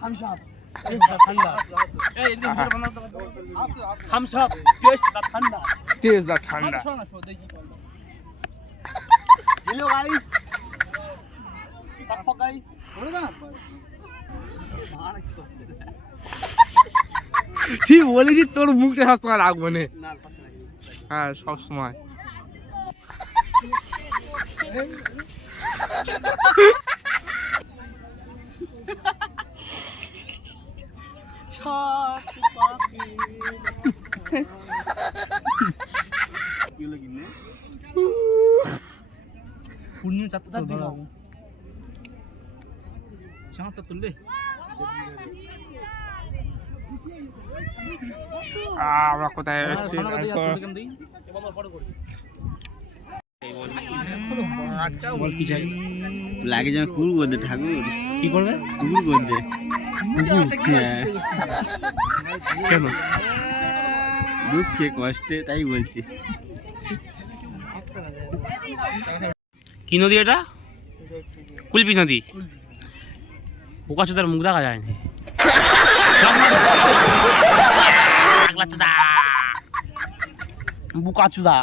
Thums up ঠান্ডা এই Thums up test দা ঠান্ডা হ্যালো গাইস দেখো গাইস বলে না তুই বলেছি তোর মুখটা সবসময় রাখবো না। হ্যাঁ সব সময় পূর্ণিমা চারটার দিকে চাঁদটা তুললে আমরা কোথায় এসেছি লাগে যেন কুকুর করতে ঠাকুর কি করবে কুকুর করতে কেন দুঃখে কষ্টে তাই বলছি। কি নদী এটা? কুলপি নদী। পোকাচোদার মুখ দেখা যায়নি। বোকাচোদা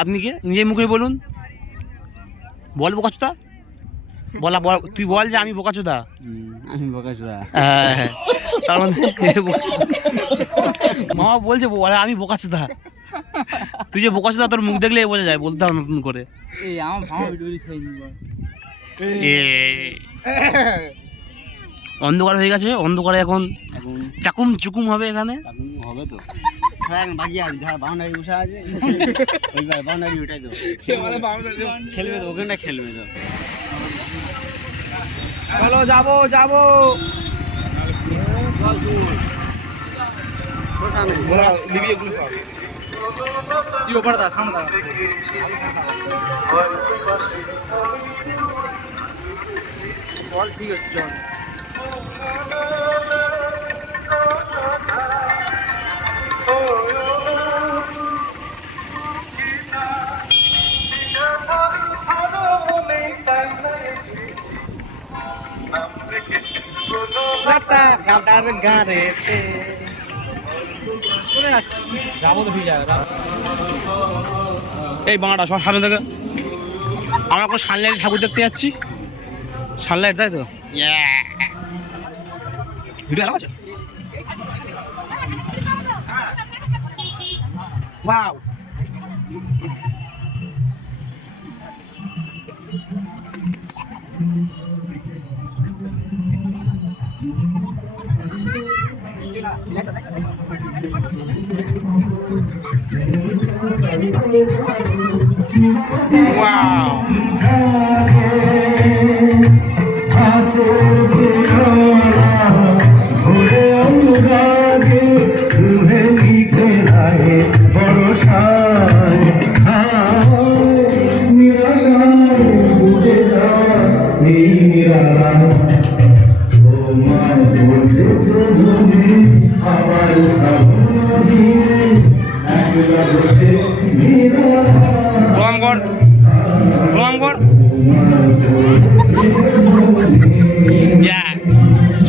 আপনি কে নিজের মুখে বলুন, বল বোকাচোদা বলা বল, তুই বল যে আমি বোকাচোদা। আমি বোকাচোদা। হ্যাঁ তার মানে মামা বলছে আমি বোকাচোদা। তুই যে বোকাচোদা তোর মুখ দেখলে বোঝা যায়, বলতে হবে নতুন করে। এই আমার ভাঙা ভিডিও ছাই অন্ধকার হয়ে গেছে, অন্ধকারে এখন চাকুম চুকুম হবে এখানে হবে তো বাকি আছে যারা বাউন্ডারি বসে আছে ওইবার বাউন্ডারি ওটাই তো খেলবে তো, ওখানটা খেলবে তো। চলো যাবো যাবো। তুই ওপরে দা সামনে দা চল ঠিক আছে চল যাবো তো ঠিক আছে। এই বাংলাটা সব সামনে থেকে আমরা কোনো সানলাইট ঠাকুর দেখতে যাচ্ছি। সানলাইট তাই তো ভিডিও আলো আছে। ওয়াও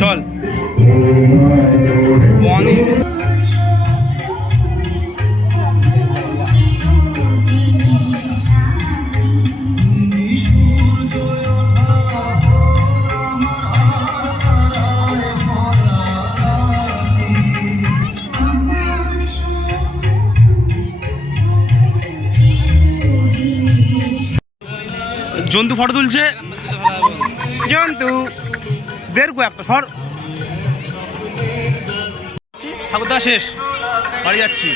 চল জন্তু ফটো তুলছে, জন্তু দেড় কো একটা সর। ঠাকুরদা শেষ, বাড়ি যাচ্ছি।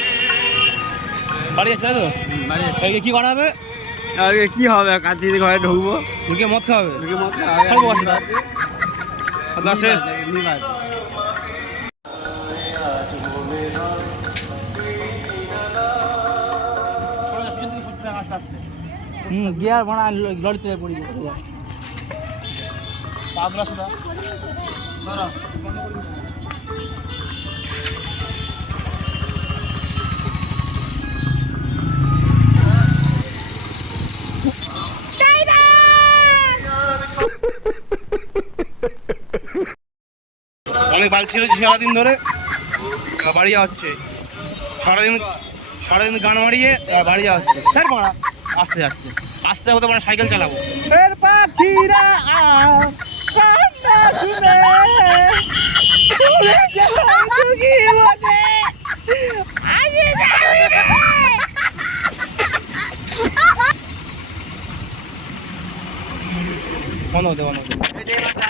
বাড়ি যাচ্ছে তাই তো? কি করা হবে? আর কি হবে, কাঁদি ঘরে ঢুকবো, ঢুকে মদ খাওয়াবে, ঢুকে মদ খাওয়া শেষ। গিয়ার বানা লড়িতে পড়ি পাগলা সুদা অনেক বাল ছিল সারাদিন ধরে, বাড়ি যাওয়া হচ্ছে। সারাদিন গান মারিয়ে বাড়ি যাওয়া হচ্ছে। তার পড়া আসতে যাচ্ছে, আসতে হতে পারে সাইকেল চালাবো। পাখিরা বন্ধ হতে